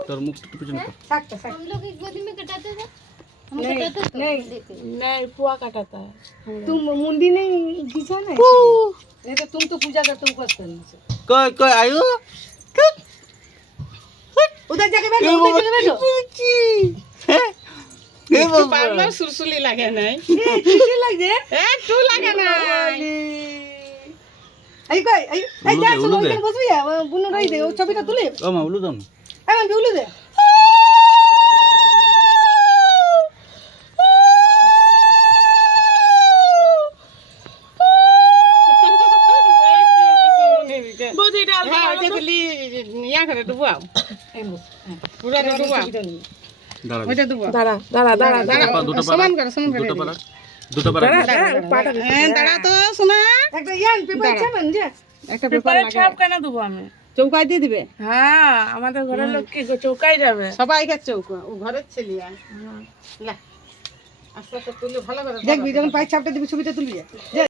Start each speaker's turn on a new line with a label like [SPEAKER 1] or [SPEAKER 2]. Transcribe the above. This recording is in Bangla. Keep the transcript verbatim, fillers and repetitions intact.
[SPEAKER 1] তোর মুখ একটু পিছনে কর।
[SPEAKER 2] सकता सकता
[SPEAKER 3] हम लोग एक गोदी में कटाते थे हम
[SPEAKER 2] नहीं,
[SPEAKER 3] कटाते थे
[SPEAKER 2] नहीं।
[SPEAKER 3] देखे
[SPEAKER 4] नहीं पुआ कटाता है
[SPEAKER 2] तुम मुंडी नहीं घिसा ना नहीं तो तुम तो पूजा करते हो उपवास करने से
[SPEAKER 1] কই কই আয়ু
[SPEAKER 2] उधर जाके बैठो उधर जाके बैठो
[SPEAKER 1] হ্যাঁ এ বাবা
[SPEAKER 4] पार्लर सुरसुली लगे नहीं
[SPEAKER 2] ए किसी लग जे
[SPEAKER 4] ए तू लगे नहीं
[SPEAKER 2] आई कोई आई आई
[SPEAKER 1] उलू
[SPEAKER 2] जा
[SPEAKER 1] दे,
[SPEAKER 2] सुनो
[SPEAKER 1] उलू दे।
[SPEAKER 2] इधर बसबी है बुनो रही दे वो छबिटा तुले
[SPEAKER 1] ও মা উলু দাও না।
[SPEAKER 2] आई मैं बिउलू दे
[SPEAKER 4] बुद्धि डाल हाँ देखली यहाँ करे डुबाओ
[SPEAKER 2] आई बस
[SPEAKER 4] पूरा डुबाओ
[SPEAKER 1] দাঁড়া
[SPEAKER 4] ওইটা ডুবাও
[SPEAKER 2] दाड़ा दाड़ा दाड़ा
[SPEAKER 1] দুটো পা দুটো পা
[SPEAKER 4] সমান করো সমান করে
[SPEAKER 1] দুটো পা দুটো পা
[SPEAKER 2] पाटा
[SPEAKER 4] হ্যাঁ দাঁড়া তো শোনা
[SPEAKER 2] একটা ইয়ান পেপার ছাবেন যে
[SPEAKER 4] একটা পেপার
[SPEAKER 5] ছাপ কেন দেবো আমি?
[SPEAKER 4] চৌকায় দিয়ে দিবে
[SPEAKER 5] হ্যাঁ আমাদের ঘরের লোক কি চৌকাই যাবে।
[SPEAKER 4] সবাইকে চৌকা ও ঘরের ছেলে আয় লা আস্তে আস্তে তুলে ভালো করে
[SPEAKER 2] দেখবি যখন পাই ছাপটা দিবি ছবিটা তুলবি